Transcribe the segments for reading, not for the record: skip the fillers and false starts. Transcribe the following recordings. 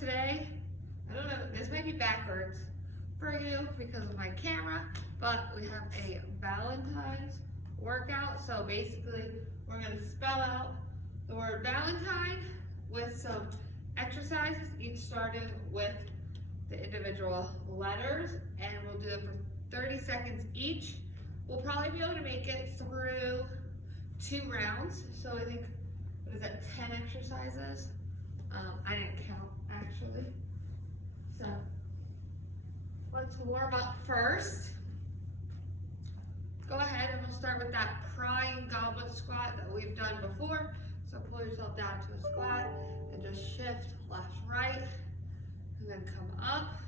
today, I don't know, this may be backwards for you because of my camera, but we have a Valentines workout. So basically, we're gonna spell out the word Valentine with some exercises, each starting with the individual letters, and we'll do it for 30 seconds each. We'll probably be able to make it through 2 rounds. So I think, what is that, 10 exercises? I didn't count actually. So let's warm up first. Go ahead and we'll start with that crying goblet squat that we've done before. So pull yourself down to a squat and just shift left, right, and then come up.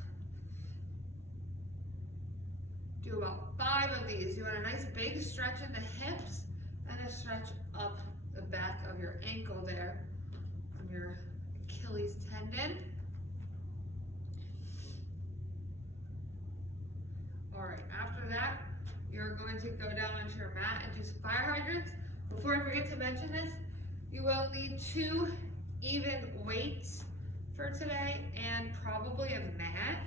Do about 5 of these. You want a nice big stretch in the hips and a stretch up the back of your ankle there from your Achilles tendon. All right, after that, you're going to go down onto your mat and do some fire hydrants. Before I forget to mention this, you will need 2 even weights for today and probably a mat.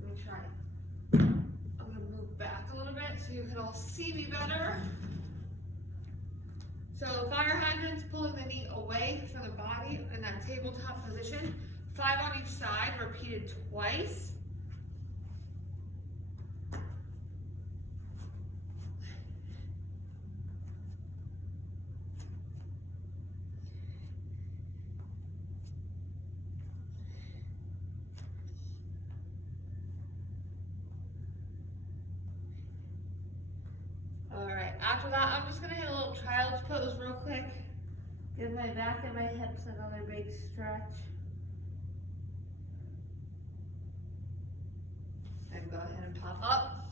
Let me try. I'm gonna move back a little bit so you can all see me better. So fire hydrants, pulling the knee away from the body in that tabletop position. 5 on each side, repeated twice. After that, I'm just gonna hit a little child's pose real quick. Give my back and my hips another big stretch. And go ahead and pop up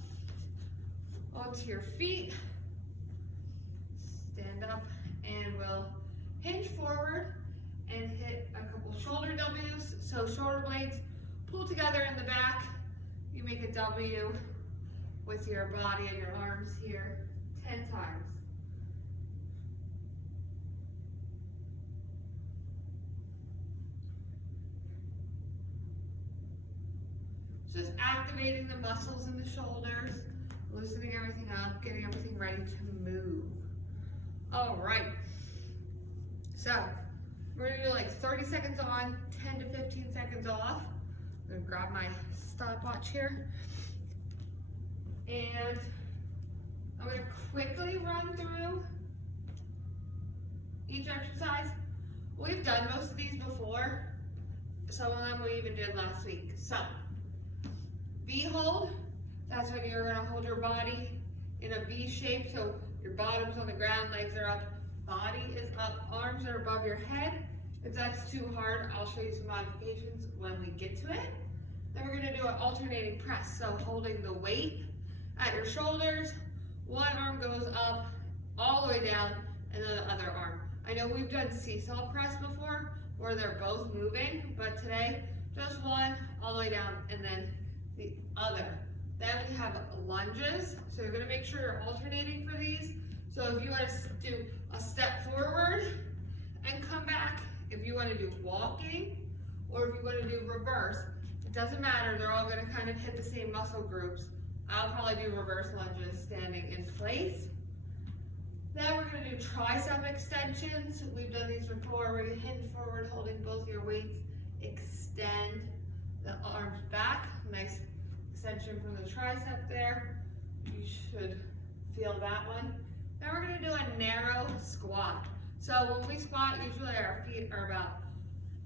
onto your feet. Stand up and we'll hinge forward and hit a couple shoulder W's. So shoulder blades pull together in the back. You make a W with your body and your arms here. 10 times. Just activating the muscles in the shoulders, loosening everything up, getting everything ready to move. All right. So we're gonna do like 30 seconds on, 10 to 15 seconds off. I'm gonna grab my stopwatch here. And I'm going to quickly run through each exercise. We've done most of these before. Some of them we even did last week. So, V hold, that's when you're going to hold your body in a V shape. So your bottom's on the ground, legs are up, body is up, arms are above your head. If that's too hard, I'll show you some modifications when we get to it. Then we're going to do an alternating press. So holding the weight at your shoulders, one arm goes up all the way down, and then the other arm. I know we've done seesaw press before, where they're both moving, but today, just one all the way down, and then the other. Then we have lunges, so you're gonna make sure you're alternating for these. So if you wanna do a step forward and come back, if you wanna do walking, or if you wanna do reverse, it doesn't matter, they're all gonna kind of hit the same muscle groups. I'll probably do reverse lunges standing in place. Then we're going to do tricep extensions. We've done these before where you hinge forward, holding both your weights, extend the arms back. Nice extension from the tricep there. You should feel that one. Then we're going to do a narrow squat. So when we squat, usually our feet are about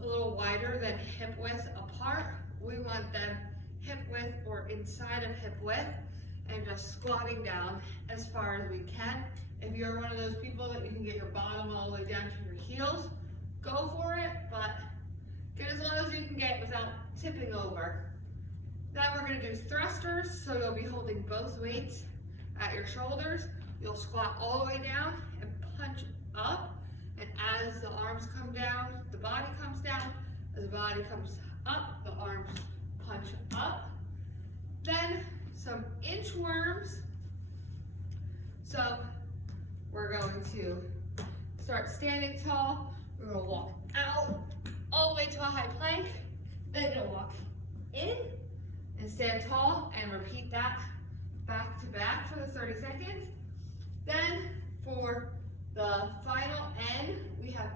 a little wider than hip width apart. We want them hip width or inside of hip width, and just squatting down as far as we can. If you're one of those people that you can get your bottom all the way down to your heels, go for it, but get as low as you can get without tipping over. Then we're going to do thrusters, so you'll be holding both weights at your shoulders. You'll squat all the way down and punch up, and as the arms come down, the body comes down. As the body comes up, the arms punch up. Then some inchworms. So we're going to start standing tall. We're going to walk out all the way to a high plank. Then you're gonna walk in and stand tall and repeat that back to back for the 30 seconds. Then for the final end, we have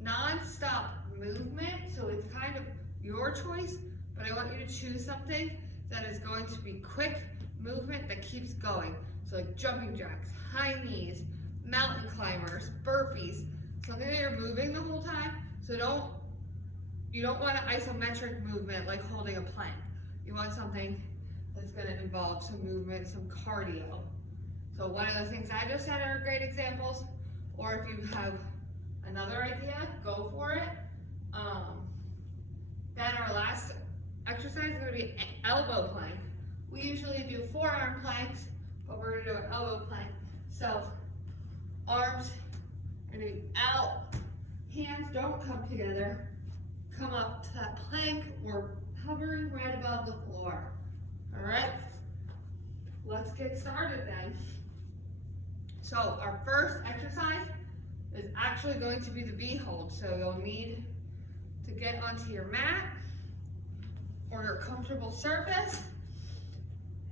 non-stop movement. So it's kind of your choice, but I want you to choose something that is going to be quick movement that keeps going. So like jumping jacks, high knees, mountain climbers, burpees, something that you're moving the whole time. So you don't want an isometric movement like holding a plank. You want something that's going to involve some movement, some cardio. So one of the things I just said are great examples, or if you have another idea, go for it. Then our last exercise is going to be elbow plank. We usually do forearm planks, but we're going to do an elbow plank. So arms are going to be out, hands don't come together, come up to that plank or hovering right above the floor. All right, let's get started then. So our first exercise is actually going to be the V hold. So you'll need to get onto your mat or your comfortable surface.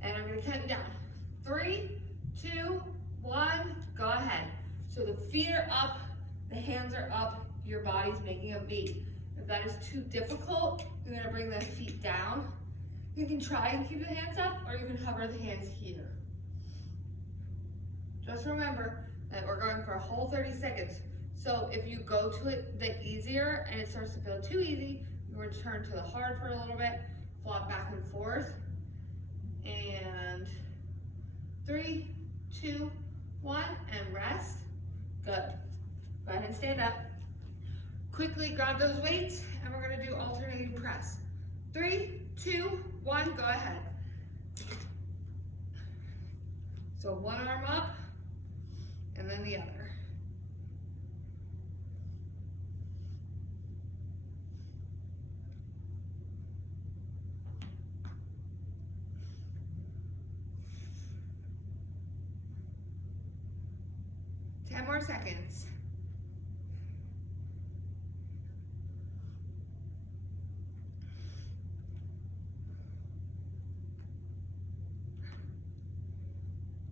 And I'm gonna count down. 3, 2, 1, go ahead. So the feet are up, the hands are up, your body's making a V. If that is too difficult, you're gonna bring the feet down. You can try and keep the hands up, or you can hover the hands here. Just remember that we're going for a whole 30 seconds. So if you go to it the easier and it starts to feel too easy, you return to the hard for a little bit, flop back and forth. And 3, 2, 1, and rest. Good. Go ahead and stand up. Quickly grab those weights, and we're gonna do alternating press. 3, 2, 1, go ahead. So one arm up, and then the other. More seconds.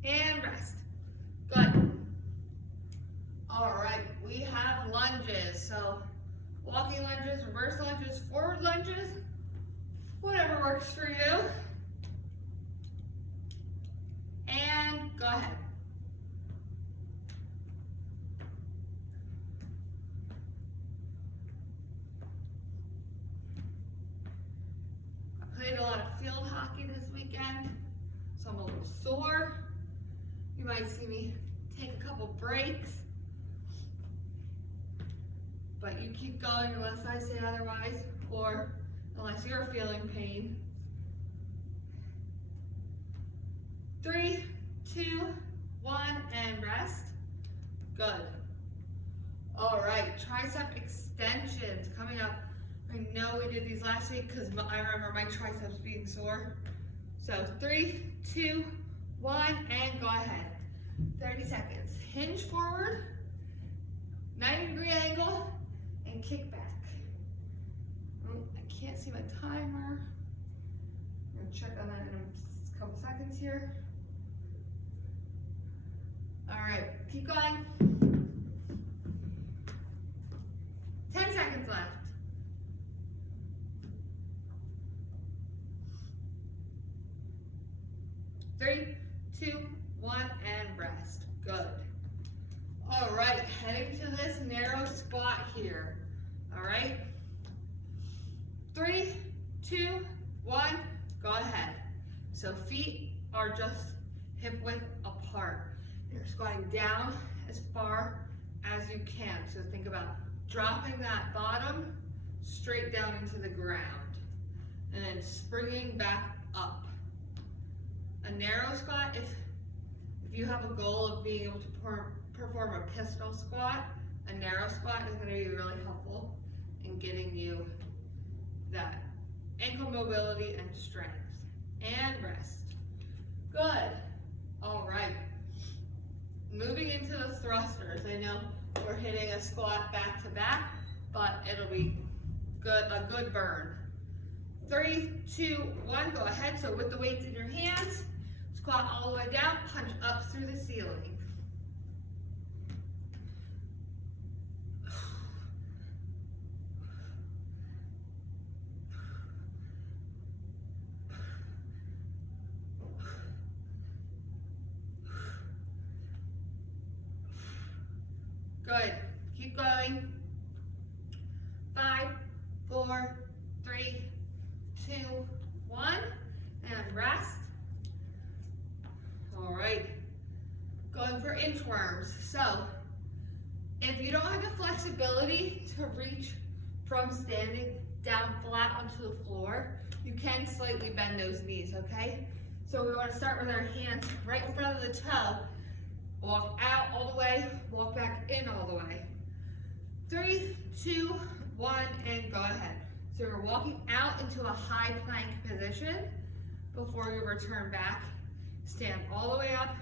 And rest. Good. All right, we have lunges. So walking lunges, reverse lunges, forward lunges, whatever works for you. And go ahead. Played a lot of field hockey this weekend, so I'm a little sore. You might see me take a couple breaks, but you keep going unless I say otherwise, or unless you're feeling pain. 3, 2, 1, and rest. Good. All right, tricep extensions coming up. I know we did these last week because I remember my triceps being sore. So 3, 2, 1, and go ahead. 30 seconds. Hinge forward, 90-degree angle, and kick back. Oh, I can't see my timer. I'm gonna check on that in a couple seconds here. All right, keep going. 10 seconds left. 3, 2, 1, and rest. Good. All right, heading to this narrow squat here. All right. 3, 2, 1, go ahead. So feet are just hip width apart. You're squatting down as far as you can. So think about dropping that bottom straight down into the ground and then springing back up. A narrow squat, if you have a goal of being able to perform a pistol squat, a narrow squat is going to be really helpful in getting you that ankle mobility and strength. And rest. Good. All right. Moving into the thrusters. I know we're hitting a squat back to back, but it'll be Good, a good burn. 3, 2, 1, go ahead. So with the weights in your hands, squat all the way down, punch up through the ceiling. Good, keep going. 5, 4, 3, 2, 1, and rest. All right, going for inchworms. So, if you don't have the flexibility to reach from standing down flat onto the floor, you can slightly bend those knees, okay? So we want to start with our hands right in front of the toe. Walk out all the way, walk back in all the way. 3, 2, 1, and go ahead. So you're walking out into a high plank position before you return back. Stand all the way up,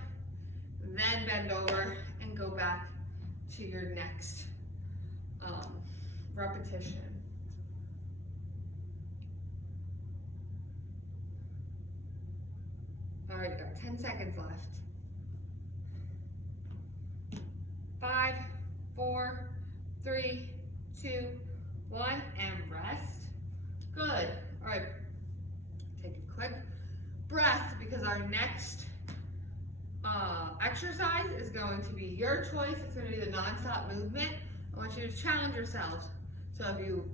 then bend over and go back to your next repetition. All right, you got 10 seconds left. 5, 4, 3, 2, 1, and rest. Good. All right, take a quick breath because our next exercise is going to be your choice. It's going to be the non-stop movement. I want you to challenge yourselves. So if you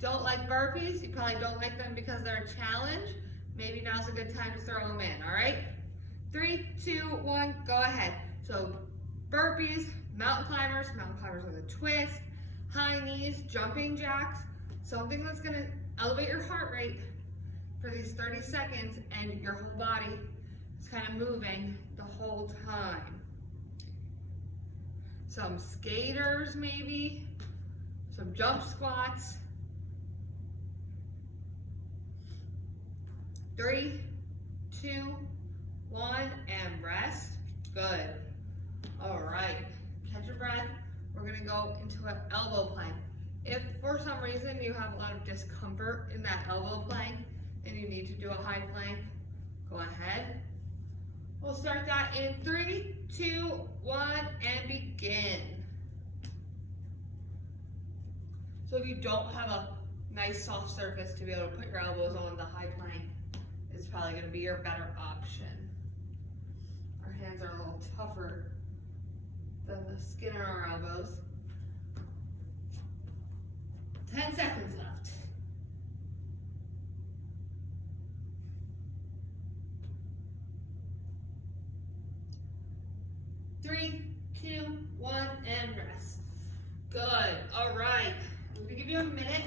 don't like burpees, you probably don't like them because they're a challenge. Maybe now's a good time to throw them in, all right? 3, 2, 1, go ahead. So burpees, mountain climbers with a twist, high knees, jumping jacks, something that's gonna elevate your heart rate for these 30 seconds and your whole body is kind of moving the whole time. Some skaters maybe, some jump squats. 3, 2, 1, and rest. Good. All right, catch your breath. We're gonna go into an elbow plank. If for some reason you have a lot of discomfort in that elbow plank and you need to do a high plank, go ahead. We'll start that in 3, 2, 1, and begin. So if you don't have a nice soft surface to be able to put your elbows on, the high plank is probably gonna be your better option. Our hands are a little tougher than the skin on our elbows. 10 seconds left. 3, 2, 1, and rest. Good. All right. I'm gonna give you a minute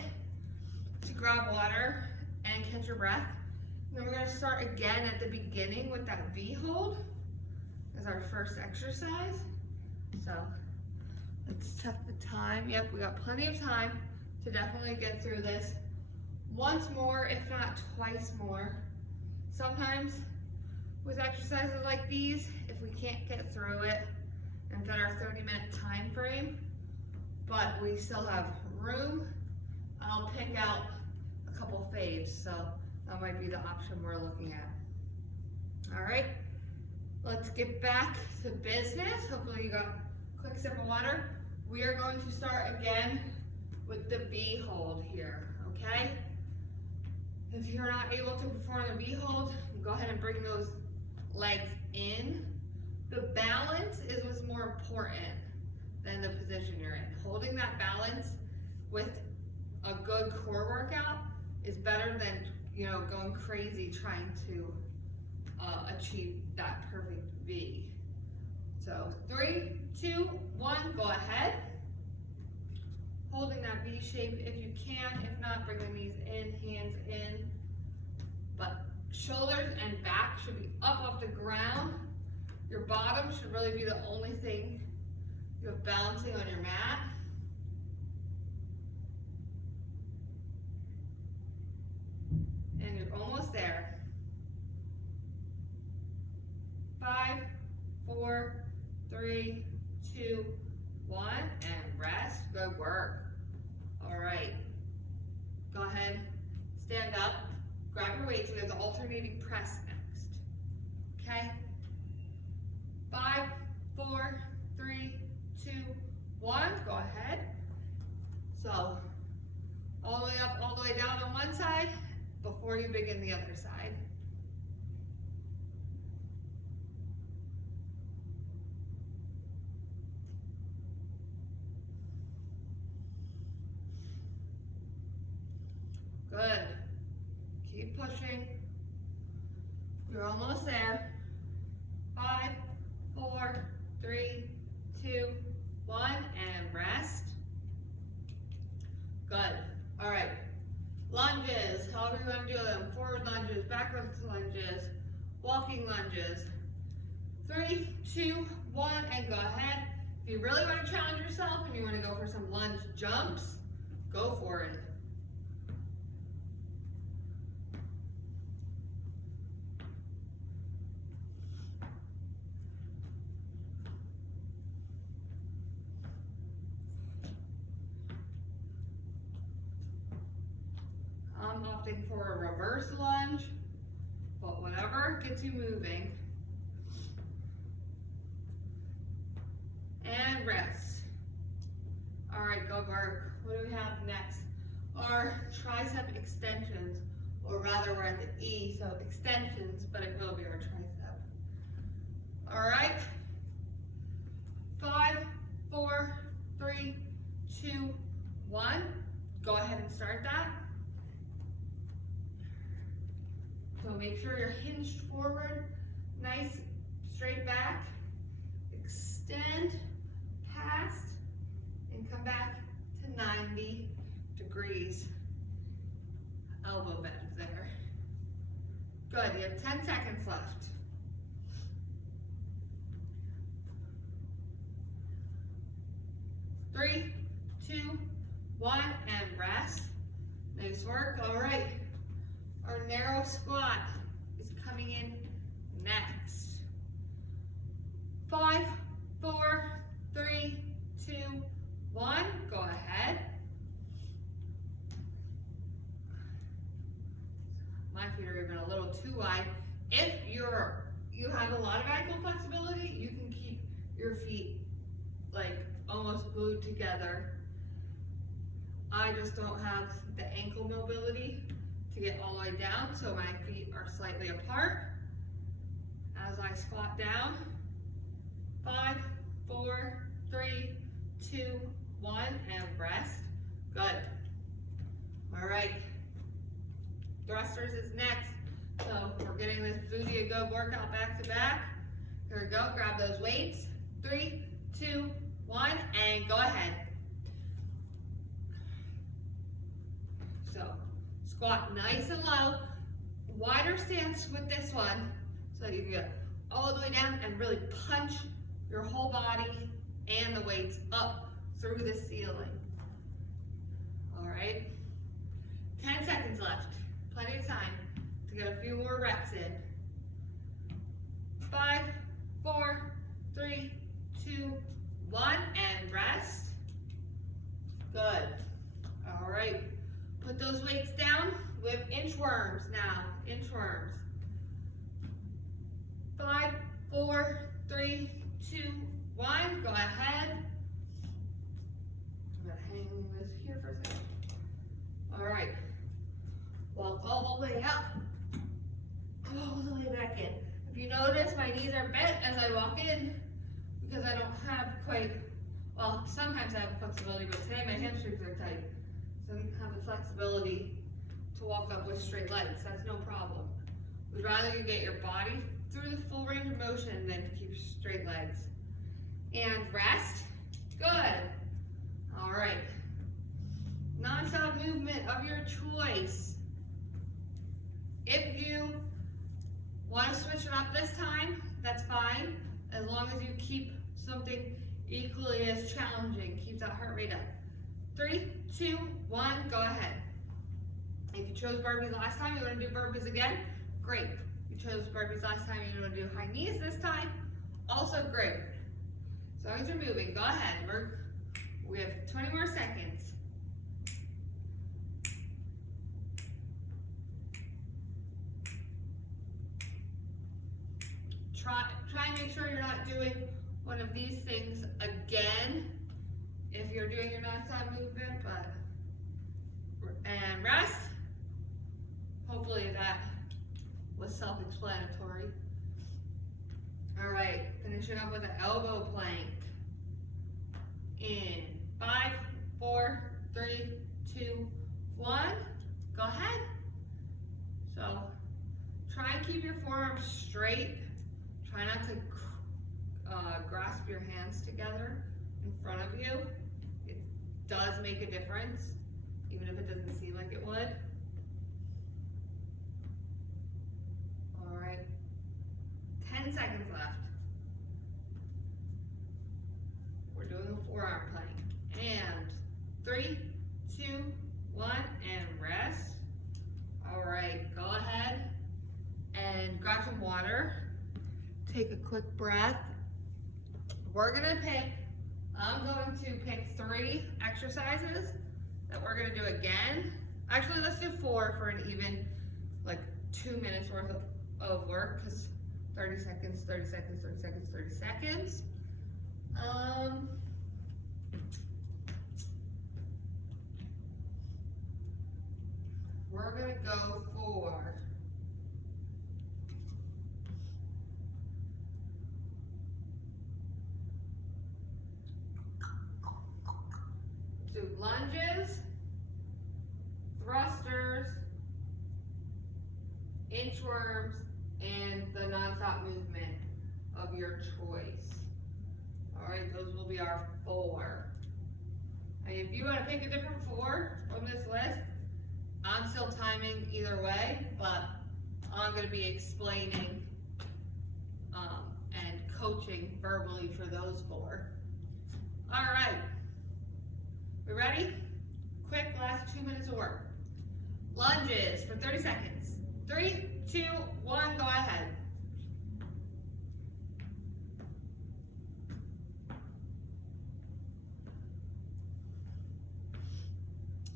to grab water and catch your breath. And then we're gonna start again at the beginning with that V hold as our first exercise. So let's check the time. Yep, we got plenty of time to definitely get through this. Once more, if not twice more. Sometimes with exercises like these, if we can't get through it and get our 30-minute time frame, but we still have room, I'll pick out a couple faves, so that might be the option we're looking at. All right, let's get back to business. Hopefully you got a quick sip of water. We are going to start again with the V hold here, okay? If you're not able to perform the V hold, go ahead and bring those legs in. The balance is what's more important than the position you're in. Holding that balance with a good core workout is better than, you know, going crazy trying to achieve that perfect V. So 3, 2, 1, go ahead. Holding that V shape if you can. If not, bring the knees in, hands in. But shoulders and back should be up off the ground. Your bottom should really be the only thing you have balancing on your mat. And you're almost there. 5, 4, 3, 2, 1, and rest. Good work. All right. weights. We have the alternating press next. Okay? 5, 4, 3, 2, 1. Go ahead. So, all the way up, all the way down on one side before you begin the other side. Good. Keep pushing. You're almost there. 5, 4, 3, 2, 1, and rest. Good. All right. Lunges, however you want to do them. Forward lunges, backwards lunges, walking lunges. 3, 2, 1, and go ahead. If you really want to challenge yourself and you want to go for some lunge jumps, go for it. I'm opting for a reverse lunge, but whatever gets you moving. And rest. All right, go work. What do we have next? Our tricep extensions, or rather we're at the E, so extensions, but it will be our tricep. All right. 5, 4, 3, 2, 1. Go ahead and start that. So make sure you're hinged forward, nice straight back, extend past, and come back to 90 degrees. Elbow bend there. Good, you have 10 seconds left. Three, 2, 1, and rest. Nice work, all right. Our narrow squat is coming in next. 5, 4, 3, 2, 1. Go ahead. My feet are even a little too wide. If you have a lot of ankle flexibility, you can keep your feet like almost glued together. I just don't have the ankle mobility to get all the way down, so my feet are slightly apart. As I squat down, 5, 4, 3, 2, 1, and rest. Good. All right. Thrusters is next. So we're getting this booty to go workout back to back. Here we go. Grab those weights. 3, 2, 1, and go ahead. So squat nice and low. Wider stance with this one, so you can get all the way down and really punch your whole body and the weights up through the ceiling. All right. 10 seconds left. Plenty of time to get a few more reps in. 5, 4, 3, 2, 1, and rest. Good. All right. Put those weights down. We have inchworms now. Inchworms. 5, 4, 3, 2, 1. Go ahead. I'm gonna hang this here for a second. All right. Walk all the way up. All the way back in. If you notice, my knees are bent as I walk in because I don't have quite, well, sometimes I have flexibility, but today my hamstrings are tight. So I don't have the flexibility to walk up with straight legs. That's no problem. We'd rather you get your body through the full range of motion than to keep straight legs. And rest. Good. All right. Non-stop movement of your choice. If you want to switch it up this time, that's fine, as long as you keep something equally as challenging. Keep that heart rate up. 3, 2, 1, go ahead. If you chose burpees last time, you want to do burpees again, great. If you chose burpees last time, you want to do high knees this time, also great. As long as you're moving, go ahead. We have 20 more seconds. try and make sure you're not doing one of these things again if you're doing your non-stop movement, and rest. Hopefully that was self-explanatory. All right, finishing up with an elbow plank. In 5, 4, 3, 2, 1. Go ahead. So try and keep your forearms straight. Try not to grasp your hands together in front of you. It does make a difference, even if it doesn't seem like it would. All right, 10 seconds left. We're doing a forearm plank. And 3, 2, 1, and rest. All right, go ahead and grab some water. Take a quick breath. I'm going to pick 3 exercises that we're gonna do again. Actually, let's do 4 for an even, like 2 minutes worth of work, because 30 seconds, 30 seconds, 30 seconds, 30 seconds. We're gonna go for lunges, thrusters, inchworms, and the non-stop movement of your choice. All right, those will be our 4. And if you want to pick a different 4 from this list, I'm still timing either way, but I'm going to be explaining and coaching verbally for those 4. All right. We ready? Quick, last 2 minutes of work. Lunges for 30 seconds. 3, 2, 1, go ahead.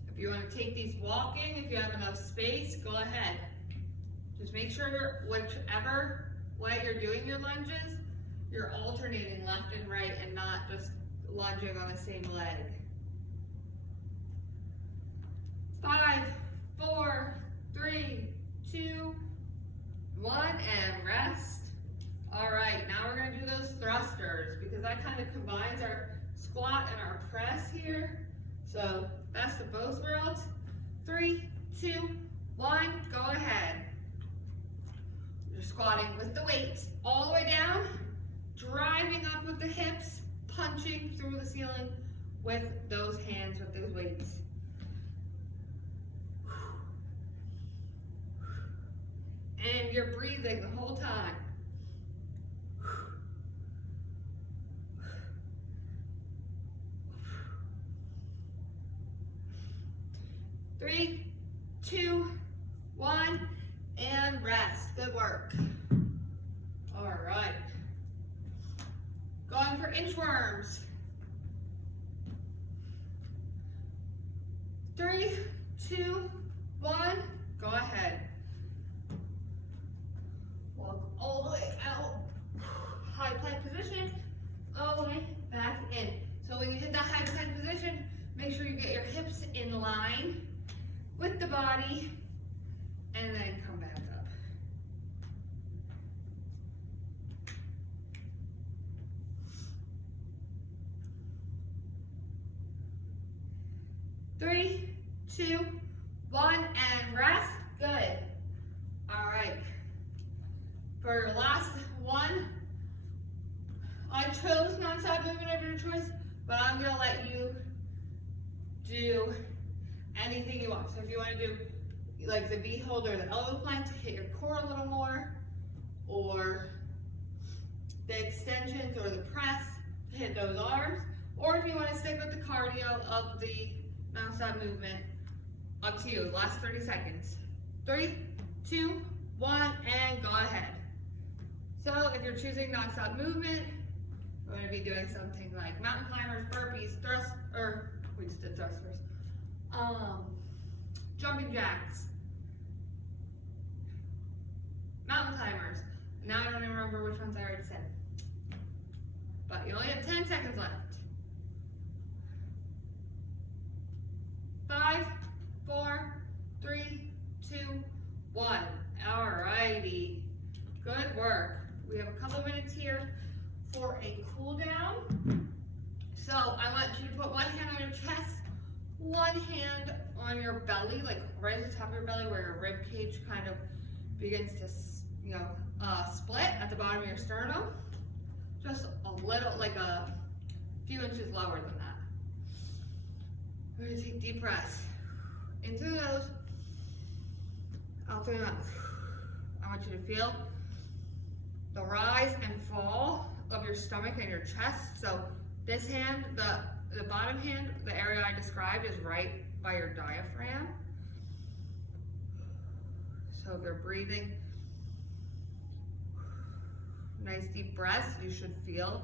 If you want to take these walking, if you have enough space, go ahead. Just make sure whichever way you're doing your lunges, you're alternating left and right and not just lunging on the same leg. 5, 4, 3, 2, 1, and rest. All right, now we're gonna do those thrusters because that kind of combines our squat and our press here. So best of both worlds. 3, 2, 1, go ahead. You're squatting with the weights all the way down, driving up with the hips, punching through the ceiling with those hands, with those weights. And you're breathing the whole time. 3, 2, 1, and rest. Good work. All right. Going for inchworms. 3, 2, 1, go ahead. Walk all the way out. High plank position, all the way back in. So when you hit that high plank position, make sure you get your hips in line with the body, and then come back up. Three, 2, 1, and rest. Good. All right. For your last one, I chose non-stop movement of your choice, but I'm gonna let you do anything you want. So if you want to do like the V hold or the elbow plank to hit your core a little more, or the extensions or the press to hit those arms, or if you want to stick with the cardio of the non-stop movement, up to you. Last 30 seconds. 3, 2, 1, and go ahead. So if you're choosing non-stop movement, we're going to be doing something like mountain climbers, burpees, we just did thrusters. Jumping jacks, mountain climbers, Now I don't even remember which ones I already said. But you only have 10 seconds left. 5, 4, 3, 2, 1. Alrighty. Good work. We have a couple minutes here for a cool down. So I want you to put one hand on your chest, one hand on your belly, like right at the top of your belly where your rib cage kind of begins to, split at the bottom of your sternum. Just a little, like a few inches lower than that. We're gonna take deep breaths. In through the nose, out through the mouth. I want you to feel the rise and fall of your stomach and your chest. So this hand, the bottom hand, the area I described is right by your diaphragm. So if you're breathing nice deep breaths, you should feel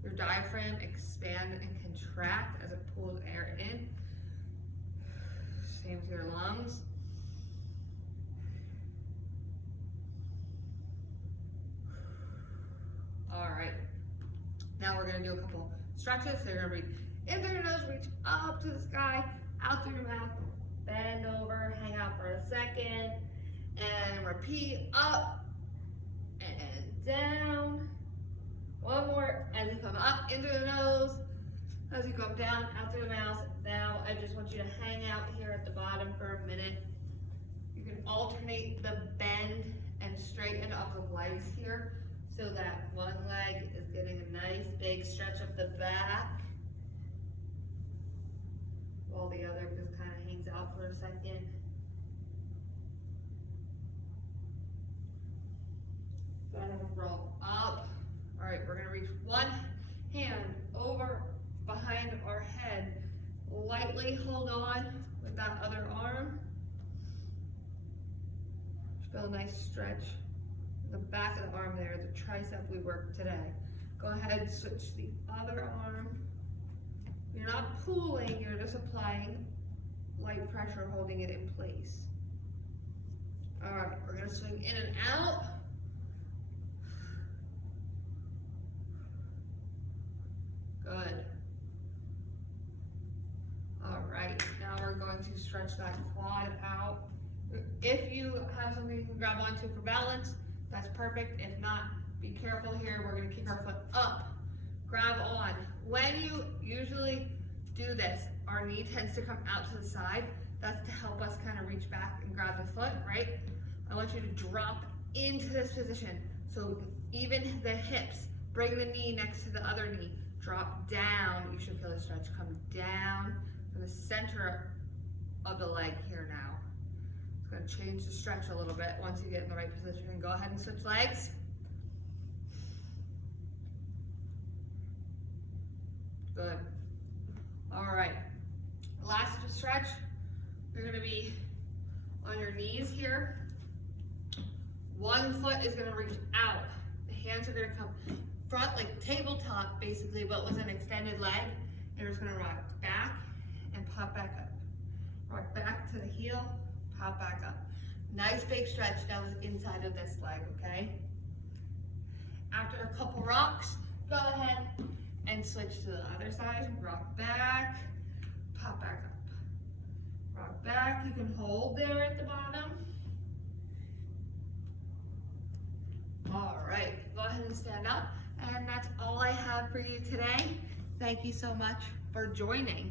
your diaphragm expand and contract as it pulls air in. Same with your lungs. All right, now we're gonna do a couple stretches. So you're gonna breathe in through your nose, reach up to the sky, out through your mouth, bend over, hang out for a second, and repeat up and down. One more as you come up in through the nose, as you come down, out through the mouth. Now I just want you to hang out here at the bottom for a minute. You can alternate the bend and straighten of the legs here so that one leg is getting a nice big stretch of the back while the other just kind of hangs out for a second. Go ahead and roll up. All right, we're gonna reach one hand over behind our head. Lightly hold on with that other arm. Feel a nice stretch in the back of the arm there, the tricep we worked today. Go ahead and switch the other arm. You're not pulling, you're just applying light pressure, holding it in place. All right, we're gonna swing in and out. Good. All right, now we're going to stretch that quad out. If you have something you can grab onto for balance, that's perfect. If not, be careful here. We're gonna kick our foot up, grab on. When you usually do this, our knee tends to come out to the side. That's to help us kind of reach back and grab the foot, right? I want you to drop into this position. So even the hips, bring the knee next to the other knee. Drop down. You should feel the stretch come down from the center of the leg here now. It's going to change the stretch a little bit once you get in the right position. And go ahead and switch legs. Good. All right. Last stretch. You're going to be on your knees here. One foot is going to reach out. The hands are going to come front, like tabletop basically, but with an extended leg. You're just gonna rock back and pop back up. Rock back to the heel, pop back up. Nice big stretch down the inside of this leg, okay? After a couple rocks, go ahead and switch to the other side. Rock back, pop back up. Rock back, you can hold there at the bottom. All right, go ahead and stand up. And that's all I have for you today. Thank you so much for joining.